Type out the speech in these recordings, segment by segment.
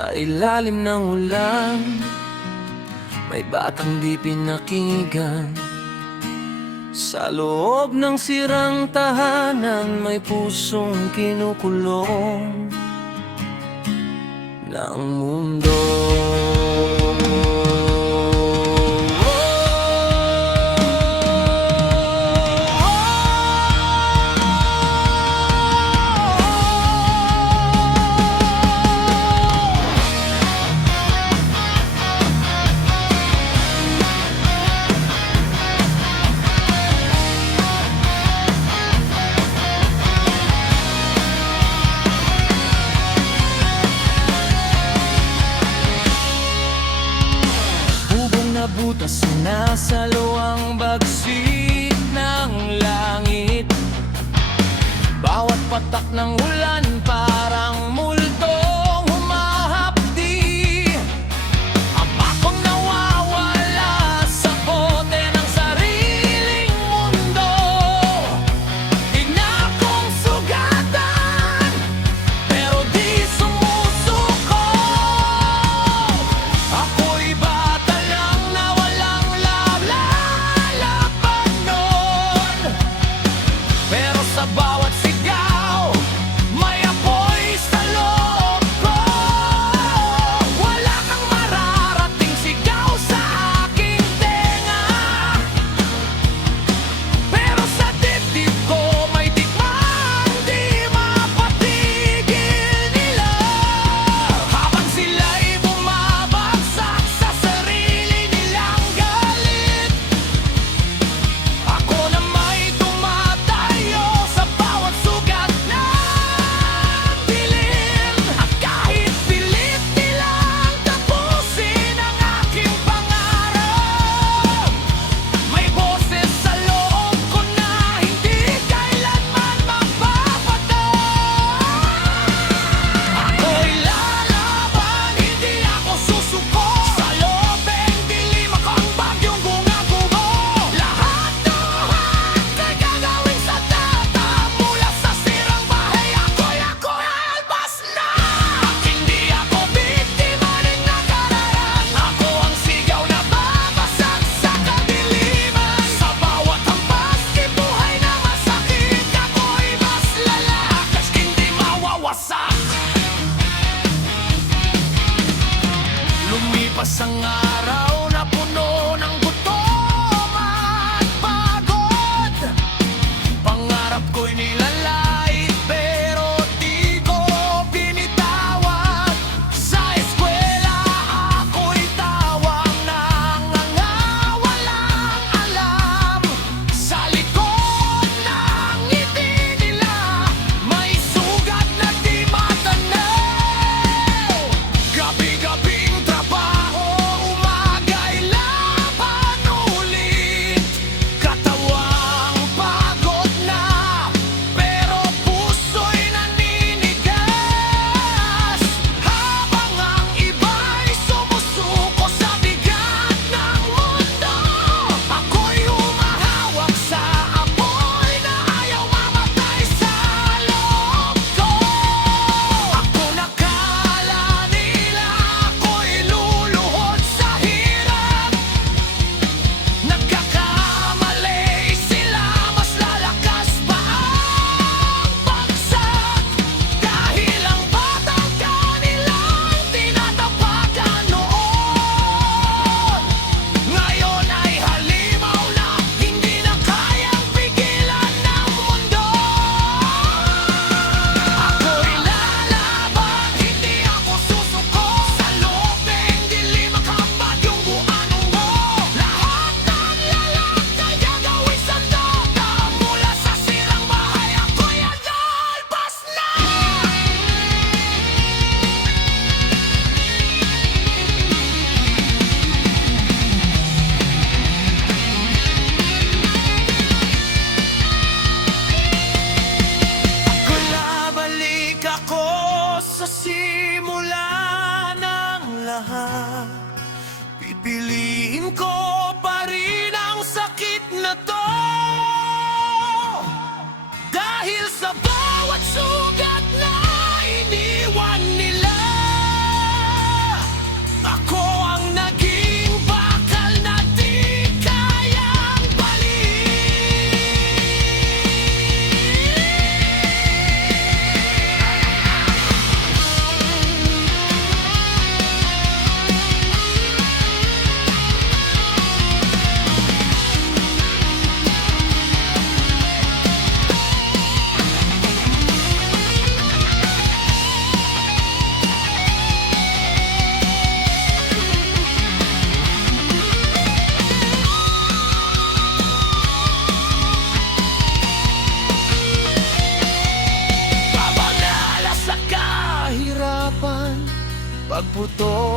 Sa ilalim ng ulan, may batang di pinakinggan. Sa loob ng sirang tahanan, may pusong kinukulong ng mundo. Butas na sa luwang bagsik ng langit. Bawat patak ng ulan parang muldong humahapdi. Ang akong nawawala sa bote ng sariling mundo. Inakong sugatan, pero di sumusuko. Ako'y bata lang na walang lalaban nun. Pero sa bawat sigaw, may apoy sa loob ko. Wala kang mararating sigaw sa aking tenga. Pero sa dibdib ko may digmang di mapatigil nila. Habang sila'y bumabagsak sa sarili nilang galit, ako na may tumatayo sa bawat sugat ng dilim. At kahit pilit nilang tapusin ang aking pangarap, may boses sa loob ko na hindi kailanman magpapatak. Ako'y lalaban, hindi ako susuko. Sa lobeng dilim ako ang bagyong gumagubo. Lahat ay gagawin sa data. Mula sa sirang bahay, ako'y alpas na. At hindi ako biktima ng nakaraan. Ako ang sigaw na babasag sa kadiliman. Sa bawat hampas, buhay na masakit. Ako'y mas lalakas, hindi mawawasak. Lumipas ang araw na puno ng gutom at pagod. Pangarap ko'y nilalait pero di ko binitawan. Sa eskwela ako'y tawag ng mga walang alam. Sa likod ng ngiti nila, may sugat na di matanaw. Gabi-gabing trabaho, umaga'y laban.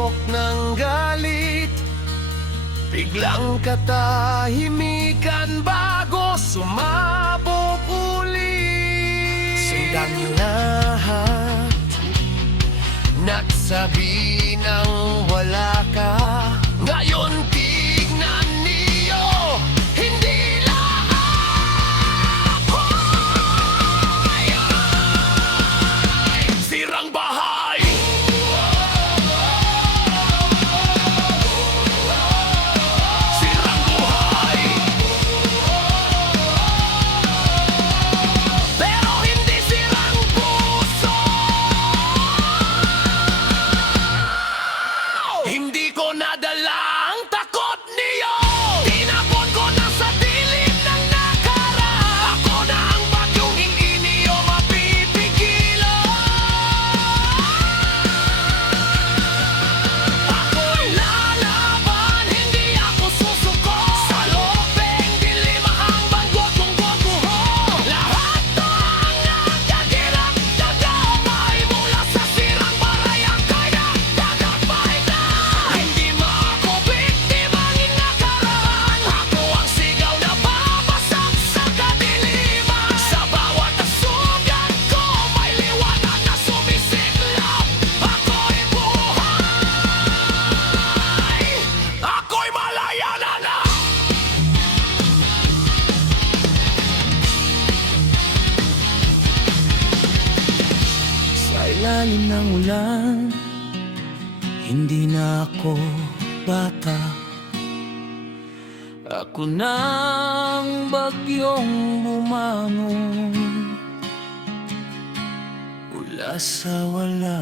alok ng galit. Biglang katahimikan bago sumabog ulit. Sindang lahat nagsabi ng wala ka. Ngayon tignan niyo, hindi lang ako ay sirang bahay. Sirang buhay. Pero hindi sirang puso. Hindi ko nadala ang takot niyo. Tinapon ko na sa dilim ng nakaraan. Ako na ang bagyong hindi niyo mapipigilan. Ako'y lalaban, hindi ako susuko. Sa lobeng dilim ang banggod kong guguho. Lahat to ang nagkagirang dadamay mula sa sirang bahay ang kaya dadamay na. Hindi mo ako biktimang nakaraan. Ako ang sigaw na babasag sa kadiliman. Sa bawat sugat ko may liwanag na sumisiklab. Ako'y buhay. Ako'y malaya na. Sa ilalim ng ulan, hindi na ako bata. Ako na ang bagyong bumangon mula sa wala.